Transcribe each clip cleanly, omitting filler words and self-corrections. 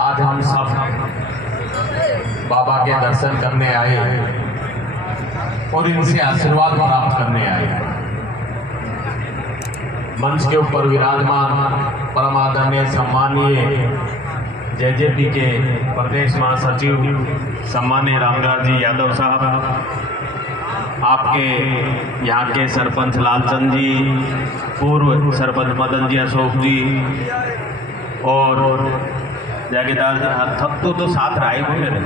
आज हम सब बाबा के दर्शन करने आए और इनसे आशीर्वाद प्राप्त करने आए। मंच के ऊपर विराजमान परम आदरणीय सम्मानीय जेजेपी के प्रदेश महासचिव सम्मानीय रामराज जी यादव साहब, आपके यहाँ के सरपंच लालचंद जी, पूर्व सरपंच मदन जी, अशोक जी और जागीरदार जी, तो साथ रहे हो मेरे,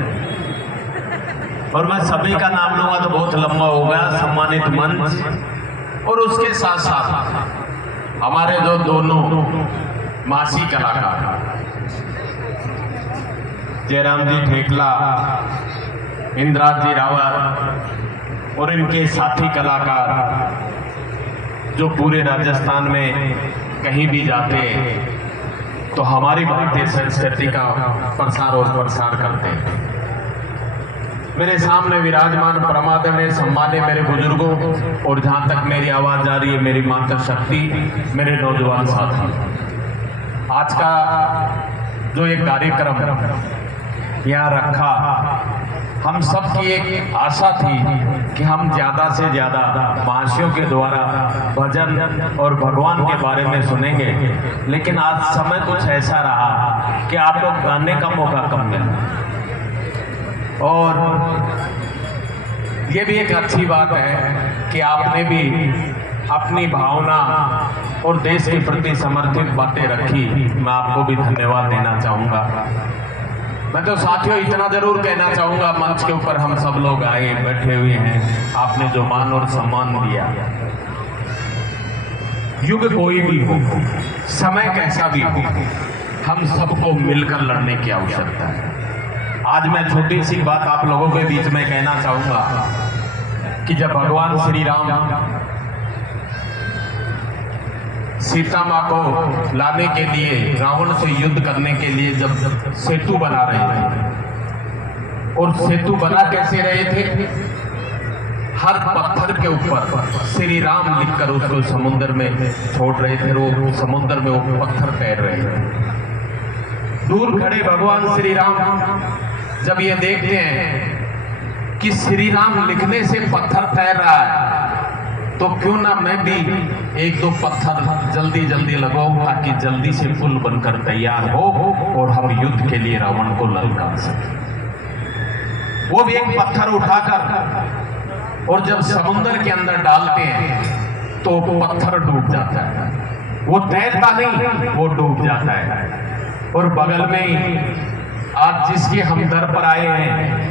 और मैं सभी का नाम लूंगा तो बहुत लंबा होगा। सम्मानित मंच और उसके साथ साथ हमारे जो दोनों मासी कलाकार जयराम जी ठेकला, इंद्राज जी रावत और इनके साथी कलाकार जो पूरे राजस्थान में कहीं भी जाते हैं तो हमारी भारतीय संस्कृति का प्रसार और प्रसार करते हैं। मेरे सामने विराजमान परमादरणीय सम्मान्य मेरे बुजुर्गों और जहाँ तक मेरी आवाज़ जा रही है मेरी माता शक्ति, मेरे नौजवान साथी, आज का जो एक कार्यक्रम यहाँ रखा, हम सब की एक आशा थी कि हम ज़्यादा से ज़्यादा महाशियों के द्वारा भजन और भगवान के बारे में सुनेंगे, लेकिन आज समय कुछ ऐसा रहा कि आप लोग गाने का मौका कम मिला। और ये भी एक अच्छी बात है कि आपने भी अपनी भावना और देश के प्रति समर्पित बातें रखी। मैं आपको भी धन्यवाद देना चाहूँगा। मैं तो साथियों इतना जरूर कहना चाहूँगा, मंच के ऊपर हम सब लोग आए बैठे हुए हैं, आपने जो मान और सम्मान दिया, युग कोई भी हो, समय कैसा भी हो, हम सबको मिलकर लड़ने की आवश्यकता है। आज मैं छोटी सी बात आप लोगों के बीच में कहना चाहूँगा कि जब भगवान श्री राम सीता माँ को लाने के लिए रावण से युद्ध करने के लिए जब सेतु बना रहे थे, और सेतु बना कैसे रहे थे, हर पत्थर के ऊपर श्री राम लिखकर उसको समुद्र में छोड़ रहे थे। वो समुद्र में वो पत्थर तैर रहे थे। दूर खड़े भगवान श्री राम जब ये देखते हैं कि श्री राम लिखने से पत्थर तैर रहा है, तो क्यों ना मैं भी एक दो पत्थर जल्दी जल्दी लगाऊं ताकि जल्दी से पुल बनकर तैयार हो और हम युद्ध के लिए रावण को ललकार सकें। वो भी एक पत्थर उठाकर और जब समुद्र के अंदर डालते हैं तो पत्थर डूब जाता है। वो तैरता नहीं, वो डूब जाता है। और बगल में आज जिसके हम दर पर आए हैं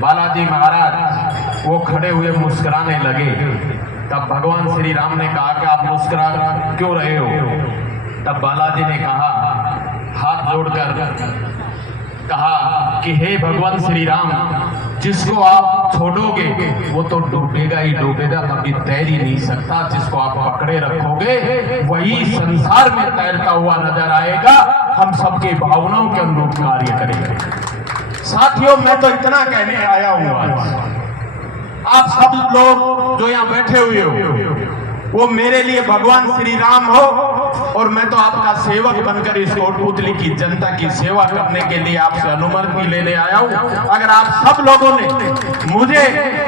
बालाजी महाराज, वो खड़े हुए मुस्कुराने लगे। तब भगवान श्री राम ने कहा कि आप मुस्कुरा क्यों रहे हो? तब बालाजी ने कहा, हाथ जोड़कर कहा कि हे भगवान श्री राम, जिसको आप छोड़ोगे वो तो डूबेगा ही डूबेगा, कभी तैर ही नहीं सकता। जिसको आप पकड़े रखोगे वही संसार में तैरता हुआ नजर आएगा, हम सबके भावनाओं के अनुरूप कार्य करेंगे। साथियों, मैं तो इतना कहने आया हूं आज, आप सब लोग जो यहाँ बैठे हुए हो वो मेरे लिए भगवान श्री राम हो, और मैं तो आपका सेवक बनकर इस कोटपुतली की जनता की सेवा करने के लिए आपसे अनुमति लेने आया हूँ। अगर आप सब लोगों ने मुझे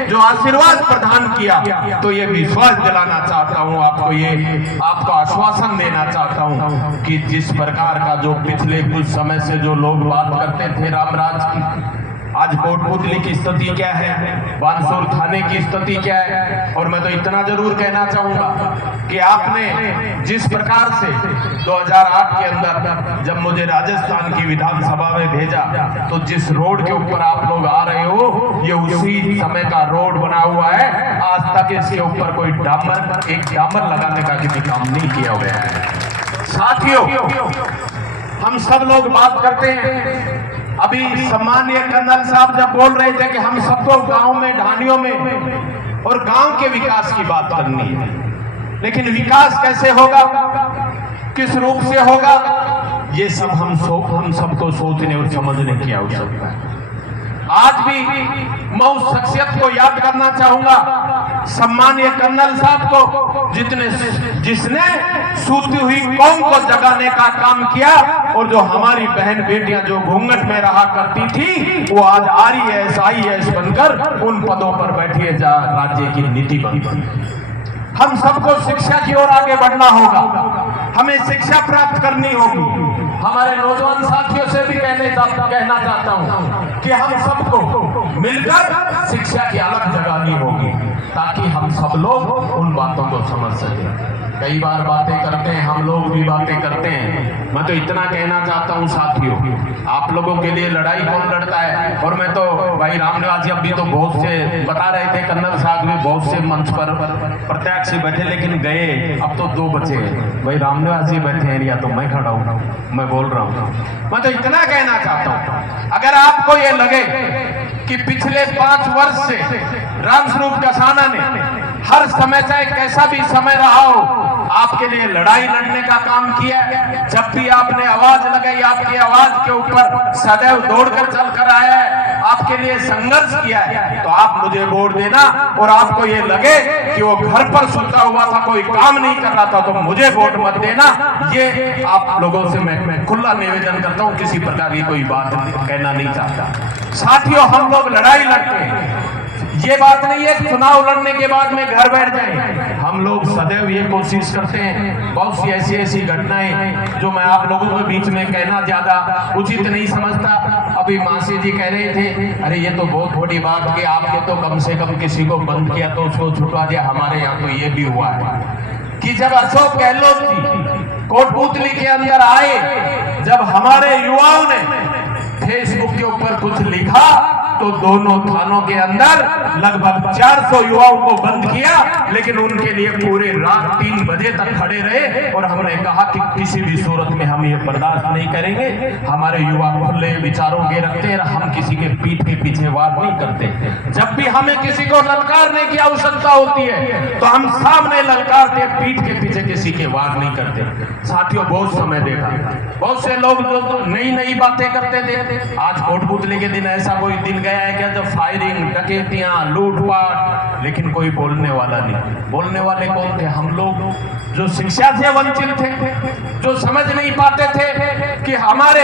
जो आशीर्वाद प्रदान किया तो ये विश्वास दिलाना चाहता हूँ आपको, ये आपको आश्वासन देना चाहता हूँ कि जिस प्रकार का जो पिछले कुछ समय से जो लोग बात करते थे रामराज की, आज कोटपुतली की स्थिति क्या है, बानसूर थाने की स्थिति क्या है। और मैं तो इतना जरूर कहना चाहूंगा कि आपने जिस प्रकार से 2008 के अंदर जब मुझे राजस्थान की विधानसभा में भेजा, तो जिस रोड के ऊपर आप लोग आ रहे हो ये उसी समय का रोड बना हुआ है। आज तक इसके ऊपर कोई डामर लगाने का किसी काम नहीं किया गया है। साथियों, हम सब लोग बात करते हैं, अभी सम्मानीय कर्नल साहब जब बोल रहे थे कि हम सबको गांव में, ढानियों में और गांव के विकास की बात करनी है, लेकिन विकास कैसे होगा, किस रूप से होगा, ये सब हम सबको सोचने और समझने की आवश्यकता है। आज भी मैं उस शख्सियत को याद करना चाहूंगा सम्मानीय कर्नल साहब को, जिसने सूती हुई कौम को जगाने का काम किया, और जो हमारी बहन बेटियां जो घूंघट में रहा करती थी वो आज RES IAS बनकर उन पदों पर बैठी है जहां राज्य की नीति बनती। हम सबको शिक्षा की ओर आगे बढ़ना होगा, हमें शिक्षा प्राप्त करनी होगी। हमारे नौजवान साथियों से भी कहना चाहता हूं कि हम सबको मिलकर शिक्षा की अलग जगानी होगी ताकि हम सब लोग उन बातों को समझ सकें। कई बार बातें करते हैं, हम लोग भी बातें करते हैं। मैं तो इतना कहना चाहता हूं साथियों, आप लोगों के लिए लड़ाई कौन लड़ता है? और मैं तो भाई रामनिवास जी अभी तो बहुत से बता रहे थे, कर्नल साहब भी बहुत से मंच पर प्रत्यक्ष से बैठे लेकिन गए, अब तो 2 बचे हैं। भाई रामनिवास जी बैठे हैं या तो मैं खड़ा हूं, मैं बोल रहा हूं। मैं तो इतना कहना चाहता हूं, अगर आपको ये लगे कि पिछले 5 वर्ष से रामस्वरूप कसाना ने हर समय चाहे कैसा भी समय रहा हो आपके लिए लड़ाई लड़ने का काम किया, जब भी आपने आवाज लगाई आपकी आवाज के ऊपर सदैव दौड़कर चलकर आया है, आपके लिए संघर्ष किया है, तो आप मुझे वोट देना। और आपको ये लगे कि वो घर पर सोता हुआ था, कोई काम नहीं कर रहा था, तो मुझे वोट मत देना। ये आप लोगों से मैं खुला निवेदन करता हूँ, किसी प्रकार की कोई बात कहना नहीं चाहता। साथियों, हम लोग लड़ाई लड़ते हैं, ये बात नहीं है चुनाव लड़ने के बाद में घर बैठ जाएं। हम लोग सदैव ये कोशिश करते हैं। बहुत सी ऐसी घटनाएं जो मैं आप लोगों के बीच में कहना ज्यादा उचित नहीं समझता। अभी मासी जी कह रहे थे, अरे ये तो बहुत बड़ी बात कि आपने तो कम से कम किसी को बंद किया तो उसको छुटवा दिया। हमारे यहाँ तो ये भी हुआ है कि जब अशोक गहलोत जी कोटपुतली के अंदर आए, जब हमारे युवाओं ने फेसबुक के ऊपर कुछ लिखा तो दोनों थानों के अंदर लगभग 400 युवाओं को बंद किया, लेकिन उनके लिए पूरे रात 3 बजे तक खड़े रहे। और हमने कहा कि किसी भी सूरत में हम ये बर्दाश्त नहीं करेंगे। हमारे युवा खुले विचारों के रखते हैं, हम किसी के पीठ के पीछे वार नहीं करते। जब भी हमें किसी को ललकारने की आवश्यकता होती है तो हम सामने ललकारते, पीठ के पीछे किसी के वार नहीं करते। साथियों, बहुत समय देखा, बहुत से लोग जो नई नई बातें करते थे। आज कोटपुतली के दिन ऐसा कोई दिन गया है क्या जब फायरिंग, डकैतियां, लूटपाट, लेकिन कोई बोलने वाला नहीं। बोलने वाले कौन थे? हम लोग जो शिक्षा से वंचित थे, जो समझ नहीं पाते थे कि हमारे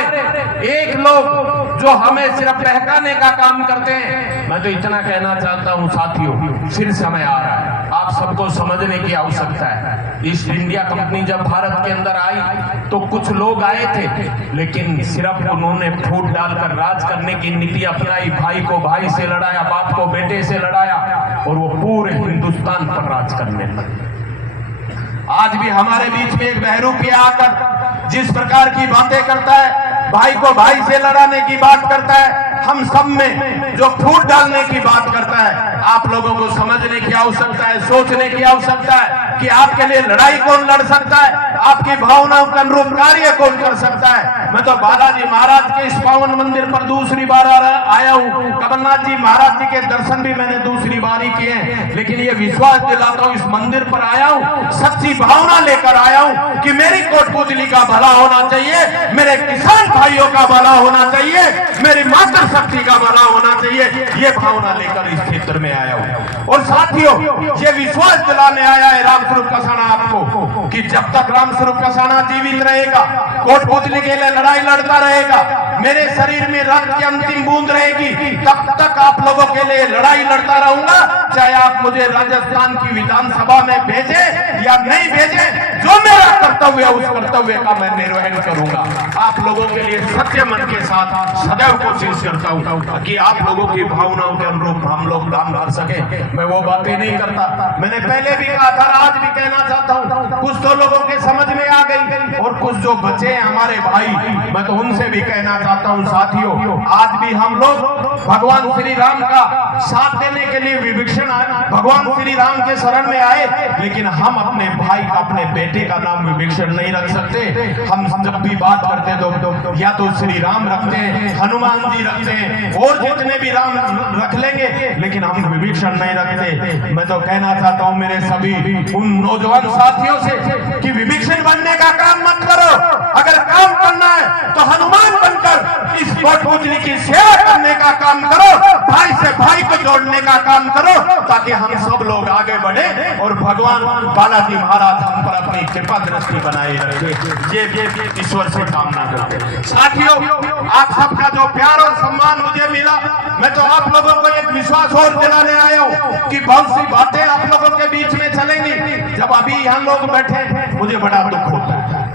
एक लोग जो हमें सिर्फ बहकाने का काम करते हैं। मैं तो इतना कहना चाहता हूं साथियों, फिर समय आ रहा है, आप सबको समझने की आवश्यकता है। ईस्ट इंडिया कंपनी जब भारत के अंदर आई तो कुछ लोग आए थे, लेकिन सिर्फ उन्होंने फूट डालकर राज करने की नीति अपनाई। भाई को भाई से लड़ाया, बाप को बेटे से लड़ाया, और वो पूरे हिंदुस्तान पर राज करने लगे। आज भी हमारे बीच में एक बहरूपिया आकर जिस प्रकार की बातें करता है, भाई को भाई से लड़ाने की बात करता है, हम सब में जो फूट डालने की बात करता है, आप लोगों को समझने की आवश्यकता है, सोचने की आवश्यकता है कि आपके लिए लड़ाई कौन लड़ सकता है, आपकी भावनाओं का अनुरूप कार्य कौन कर सकता है। मैं तो बालाजी महाराज के इस पावन मंदिर पर दूसरी बार आया हूँ। कमलनाथ जी महाराज जी के दर्शन भी मैंने दूसरी बार ही किए हैं, लेकिन ये विश्वास दिलाता हूँ, इस मंदिर पर आया हूँ, सच्ची भावना लेकर आया हूँ कि मेरी कोटपुतली का भला होना चाहिए, मेरे किसान भाइयों का भला होना चाहिए, मेरी मातृशक्ति का भला होना चाहिए। ये भावना लेकर इस क्षेत्र में आया हूँ। और साथियों, ये विश्वास दिलाने आया है रामस्वरूप कसाना आपको कि जब तक रामस्वरूप कसाना जीवित रहेगा, कोटपुतली के लिए लड़ाई लड़ता रहेगा, मेरे शरीर में रक्त की अंतिम बूंद रहेगी, तब तक आप लोगों के लिए लड़ाई लड़ता रहूंगा। चाहे आप मुझे राजस्थान की विधानसभा में भेजे या नहीं भेजे, जो मेरा कर्तव्य है उस कर्तव्य का मैं निर्वहन करूंगा। आप लोगों के लिए सत्य मन के साथ सदैव कोशिश करता हूं कि आप लोगों की भावनाओं के अनुरूप हम लोग काम कर सके। मैं वो बातें नहीं करता, मैंने पहले भी कहा था, आज भी कहना चाहता हूं। कुछ तो लोगों के समझ में आ गई, और कुछ जो बचे हैं हमारे भाई, मैं तो उनसे भी कहना चाहता हूं साथियों, आज भी हम लोग भगवान श्री राम का साथ देने के लिए विभीषण आए, भगवान श्री राम के शरण में आए, लेकिन हम अपने भाई का, अपने बेटे का नाम विभीषण नहीं रख सकते। हम जब भी बात करते तो या तो श्री राम रखते हैं, हनुमान जी रखते हैं, और जितने भी राम रख लेंगे, लेकिन हम विभीषण नहीं रखते। मैं तो कहना चाहता हूं मेरे सभी उन नौजवान साथियों से कि विभीषण बनने का काम मत करो। अगर काम करना है तो हनुमान बनकर इस कोट पूजनी की सेवा करने का काम करो, भाई से भाई को जोड़ने का काम करो, ताकि हम सब लोग आगे बढ़े और भगवान बालाजी महाराज हम पर अपनी कृपा दृष्टि बनाए रखे। ये ईश्वर से कामना करते हैं। साथियों, आप सबका जो प्यार और सम्मान मुझे मिला, मैं तो आप लोगों को एक विश्वास और दिलाने आया हूँ कि बहुत सी बातें आप लोगों के बीच में चलेंगी। जब अभी यहाँ लोग बैठे, मुझे बड़ा दुख होता है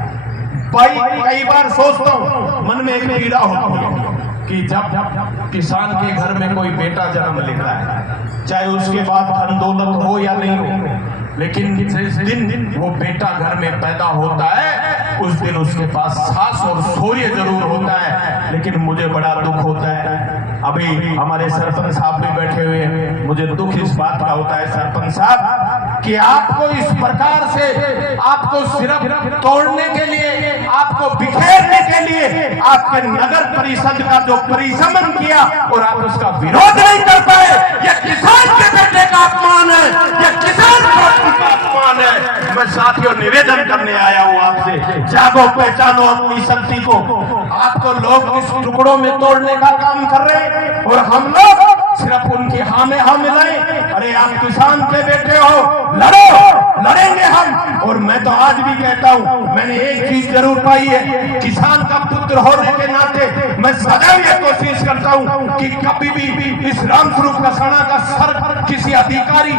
भाई। कई बार सोचता हूँ, मन में एक पीड़ा होती है कि जब किसान के घर में कोई बेटा जन्म लेता है, चाहे उसके बाद धन दौलत हो या नहीं हो, लेकिन जिस दिन वो बेटा घर में पैदा होता है, उस दिन उसके पास सास और शौर्य जरूर होता है, लेकिन मुझे बड़ा दुख होता है। अभी हमारे सरपंच साहब भी बैठे हुए हैं, मुझे दुख इस बात का होता है सरपंच साहब कि आपको इस प्रकार से, आपको सिर्फ तोड़ने के लिए, आपको बिखेरने के लिए आपके नगर परिषद का जो परिश्रम किया और आप उसका विरोध नहीं कर पाए, यह किसान के बेटे का अपमान है, यह किसान का अपमान है। मैं साथियों निवेदन करने आया हूँ आपसे, जागो, पहचानो अपनी शक्ति को। आपको लोग इस टुकड़ों में तोड़ने का काम कर रहे हैं और हम लोग सिर्फ उनकी हाँ में हाँ मिलाएं। अरे आप किसान के बेटे हो, लड़ो, लड़ेंगे हम। और मैं तो आज भी कहता हूँ, मैंने एक चीज जरूर पाई है, किसान का पुत्र होने के नाते मैं सदैव ये कोशिश करता हूँ कि कभी भी इस रामस्वरूप कसाना का सर किसी अधिकारी